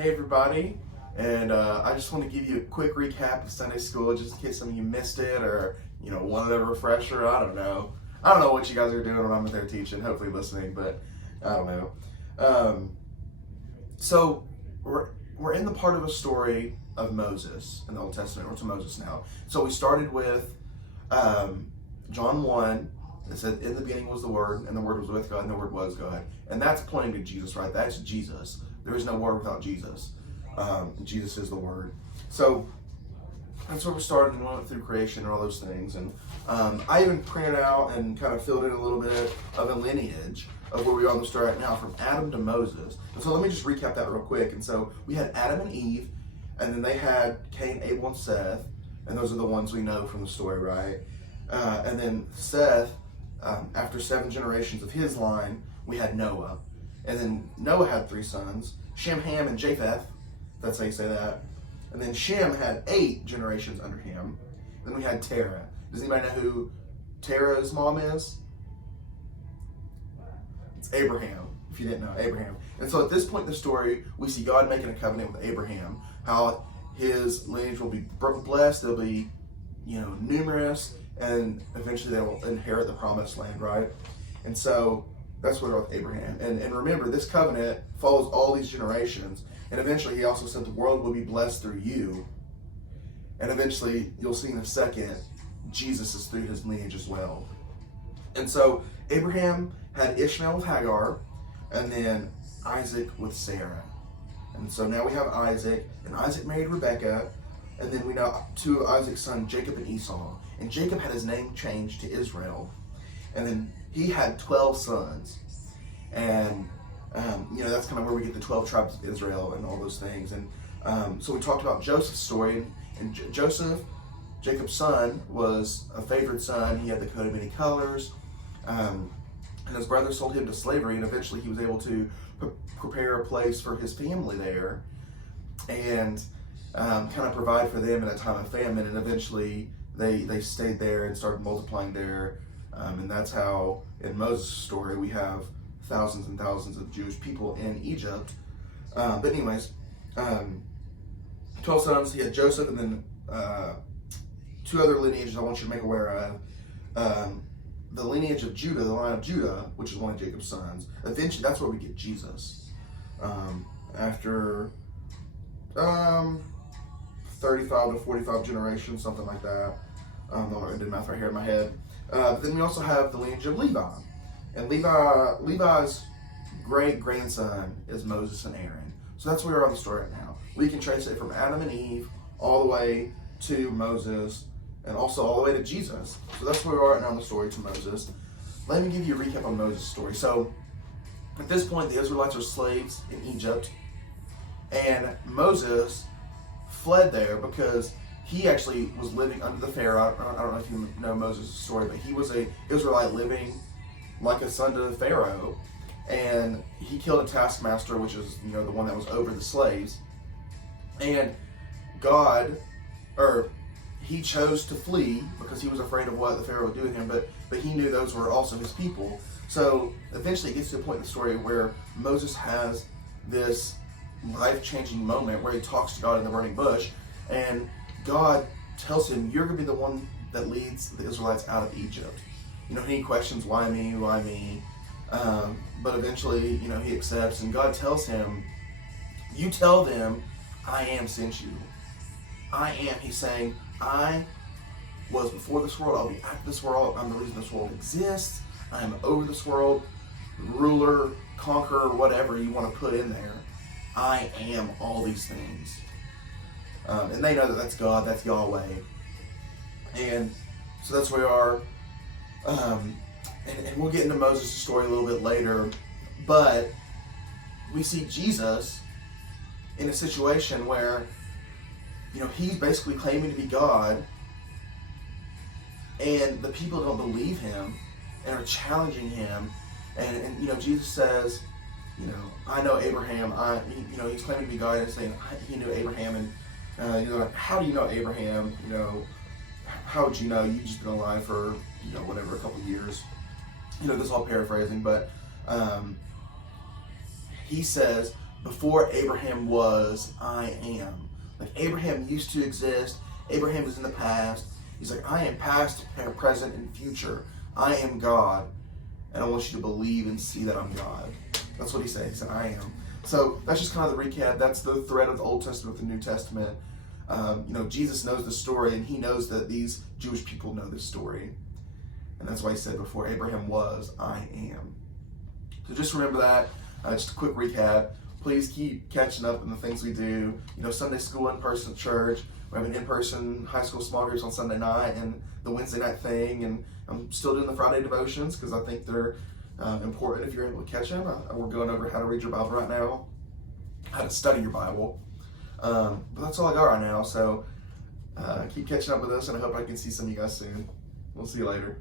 Hey everybody, and I just want to give you a quick recap of Sunday school just in case some of you missed it or wanted a refresher. I don't know. I don't know what you guys are doing when I'm there teaching, hopefully listening, but I don't know. So we're in the part of a story of Moses in the Old Testament. We're to Moses now. So we started with John 1. It said, in the beginning was the Word, and the Word was with God, and the Word was God. And that's pointing to Jesus, right? That's Jesus. There is no Word without Jesus. Jesus is the Word. So that's where we started, and we went through creation and all those things. And I even printed out and kind of filled in a little bit of a lineage of where we are on the story right now, from Adam to Moses. And so let me just recap that real quick. And so we had Adam and Eve, and then they had Cain, Abel, and Seth. And those are the ones we know from the story, right? And then Seth, after 7 generations of his line, we had Noah. And then Noah had 3 sons, Shem, Ham, and Japheth. That's how you say that. And then Shem had 8 generations under him. Then we had Terah. Does anybody know who Terah's mom is? It's Abraham, if you didn't know, Abraham. And so at this point in the story, we see God making a covenant with Abraham, how his lineage will be blessed, they'll be, numerous, and eventually they will inherit the promised land, right? And so that's what we're with Abraham. And remember, this covenant follows all these generations. And eventually he also said the world will be blessed through you. And eventually, you'll see in a second, Jesus is through his lineage as well. And so Abraham had Ishmael with Hagar, and then Isaac with Sarah. And so now we have Isaac, and Isaac married Rebekah, and then we know 2 of Isaac's sons, Jacob and Esau. And Jacob had his name changed to Israel. And then he had 12 sons. And, that's kind of where we get the 12 tribes of Israel and all those things. And so we talked about Joseph's story. And Joseph, Jacob's son, was a favored son. He had the coat of many colors. And his brother sold him to slavery. And eventually he was able to prepare a place for his family there. And kind of provide for them in a time of famine. And eventually they stayed there and started multiplying there. And that's how, in Moses' story, we have thousands and thousands of Jewish people in Egypt. But anyways, 12 sons, he had Joseph, and then 2 other lineages I want you to make aware of. The lineage of Judah, the line of Judah, which is one of Jacob's sons. Eventually, that's where we get Jesus. After 35 to 45 generations, something like that. I did math right here in my head. But then we also have the lineage of Levi. And Levi's great-grandson is Moses and Aaron. So that's where we're on the story right now. We can trace it from Adam and Eve all the way to Moses and also all the way to Jesus. So that's where we are right now in the story to Moses. Let me give you a recap on Moses' story. So at this point, the Israelites are slaves in Egypt. And Moses fled there because he actually was living under the Pharaoh. I don't know if you know Moses' story, but he was an Israelite living like a son to the Pharaoh. And he killed a taskmaster, which is, the one that was over the slaves. And he chose to flee because he was afraid of what the Pharaoh would do with him, but he knew those were also his people. So eventually it gets to a point in the story where Moses has this life-changing moment where he talks to God in the burning bush, and God tells him, you're going to be the one that leads the Israelites out of Egypt. He questions, why me, why me? But eventually, he accepts, and God tells him, you tell them, I am sent you. I am, he's saying, I was before this world, I'll be after this world, I'm the reason this world exists, I am over this world, ruler, conqueror, whatever you want to put in there. I am all these things. And they know that that's God, that's Yahweh. And so that's where we are. And we'll get into Moses' story a little bit later. But we see Jesus in a situation where, he's basically claiming to be God. And the people don't believe him and are challenging him. And Jesus says, I know Abraham. He's claiming to be God and saying he knew Abraham. And how do you know Abraham? How would you know? You've just been alive for whatever, a couple years. This is all paraphrasing, but he says, before Abraham was, I am. Like Abraham used to exist. Abraham is in the past. He's like, I am past, present, and future. I am God. And I want you to believe and see that I'm God. That's what he said. He said, I am. So that's just kind of the recap. That's the thread of the Old Testament with the New Testament. Jesus knows the story, and he knows that these Jewish people know this story. And that's why he said, before Abraham was, I am. So just remember that. Just a quick recap. Please keep catching up on the things we do. Sunday school, in-person church. We have an in-person high school small groups on Sunday night and the Wednesday night thing. And I'm still doing the Friday devotions because I think they're important if you're able to catch them. We're going over how to read your Bible right now, how to study your Bible. But that's all I got right now. So keep catching up with us, and I hope I can see some of you guys soon. We'll see you later.